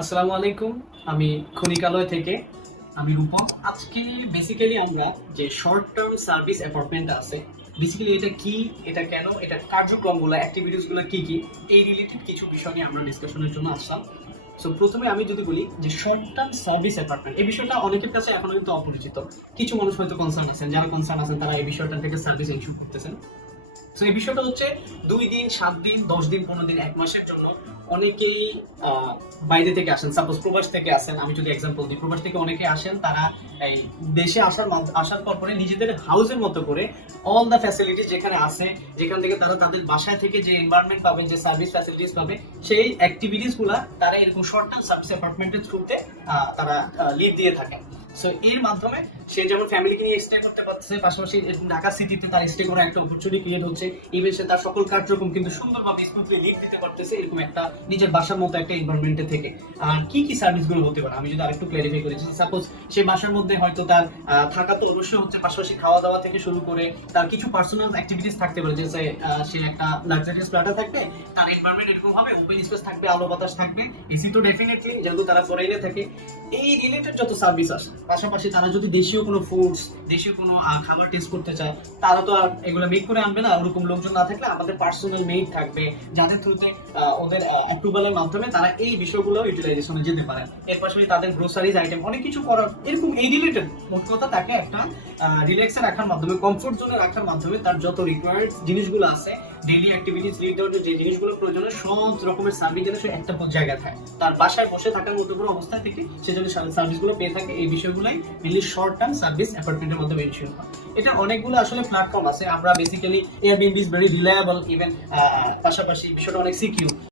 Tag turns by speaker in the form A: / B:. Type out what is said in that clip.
A: আসসালামু আলাইকুম, আমি খনিকালয় থেকে। আমি রূপম। আজকে বেসিক্যালি আমরা যে শর্ট টার্ম সার্ভিস আছে বেসিক্যালি এটা কি, এটা কেন, এটা কার্যক্রমগুলো অ্যাক্টিভিটিসগুলো কি কি, এই রিলেটেড কিছু বিষয় নিয়ে আমরা ডিসকাশনের জন্য আসলাম। সো প্রথমে আমি যদি বলি যে শর্ট টার্ম সার্ভিস অ্যাপার্টমেন্ট এই বিষয়টা অনেকের কাছে এখনও কিন্তু অপরিচিত। কিছু মানুষ হয়তো কনসার্ন আছেন, যারা কনসার্ন আছেন, তারা এই বিষয়টা থেকে সার্ভিস ইস্যু করতেছেন। তো এই বিষয়টা হচ্ছে দুই দিন, সাত দিন, দশ দিন, পনেরো দিন, এক মাসের জন্য অনেকেই বাইরে থেকে আসেন সাপোজ প্রবাস থেকে আসেন, আমি যদি এক্সাম্পল দিই, প্রবাস থেকে অনেকে আসেন, তারা এই দেশে আসার আসার পর পরে নিজেদের হাউসের মতো করে অল দ্য ফ্যাসিলিটিস যেখানে আছে, যেখান থেকে তারা তাদের বাসায় থেকে যে এনভায়রনমেন্ট পাবে যে সার্ভিস ফ্যাসিলিটিস পাবে, সেই অ্যাক্টিভিটিসগুলা তারা এরকম শর্ট টার্ম সার্ভিস অ্যাপার্টমেন্টের থ্রুতে তারা লিড দিয়ে থাকেন। সো এর মাধ্যমে সে যেমন ফ্যামিলিকে নিয়ে স্টে করতে পারছে পাশাপাশি ঢাকা সিটিতে তার স্টে করার একটা অপরচুনিটি ক্রিয়েট হচ্ছে। ইভেন সে তার সকল কার্যক্রম কিন্তু সুন্দরভাবে স্মুথলি লিড দিতে পারতেছে এরকম একটা নিজের বাসার মতো একটা এনভায়রনমেন্টে থেকে। আর কি কি সার্ভিসগুলো হতে পারে? আমি যদি আরেকটু ক্লারিফাই করি সাপোজ সে বাসার মধ্যে হয়তো তার থাকা তো অবশ্যই হচ্ছে পাশাপাশি খাওয়া দাওয়া থেকে শুরু করে তার কিছু পার্সোনাল অ্যাক্টিভিটিস থাকতে পারে। যে সে, একটা লাক্সারিয়াস ফ্ল্যাটে থাকবে তার এনভায়রনমেন্ট এরকম হবে ওপেন স্পেস থাকবে আলো বাতাস থাকবে। এসি তো ডেফিনেটলি যেহেতু তারা ফরেনে থাকে এই রিলেটেড যত সার্ভিস আছে পাশাপাশি তারা যদি দেশীয় কোনো ফুডস দেশীয় কোনো খাবার টেস্ট করতে চায়, তারা তো আর এগুলো মেক করে আনবে না। ওরকম লোকজন না থাকলে আমাদের পার্সোনাল মেড থাকবে। যাদের থ্রুতে ওদের অ্যাপ্রুভালের মাধ্যমে তারা এই বিষয়গুলো ইউটিলাইজেশনে যেতে পারে। এর পাশাপাশি তাদের গ্রোসারিজ আইটেম অনেক কিছু করার, এরকম এই রিলেটেড মোট কথা তাকে একটা রিল্যাক্সে রাখার মাধ্যমে কমফোর্ট জোনে রাখার মাধ্যমে তার যত রিকোয়ার্ড জিনিসগুলো আছে ডেইলি অ্যাক্টিভিটিস লিড দেওয়ার যে জিনিসগুলো প্রয়োজন সব রকমের সার্ভিস যেন সে একটা জায়গায় থাকে। তার বাসায় বসে থাকার মতো কোনো অবস্থায় থেকে সে যেন সার্ভিসগুলো পেয়ে থাকে, এই বিষয়গুলোই মেনলি শর্ট টার্ম সার্ভিস অ্যাপার্টমেন্টের মাধ্যমে ইনশিওর হয়। এটা অনেকগুলো আসলে প্ল্যাটফর্ম আছে। আমরা basically Airbnb is very reliable even পাশাপাশি বিষয়টা অনেক সিকিউর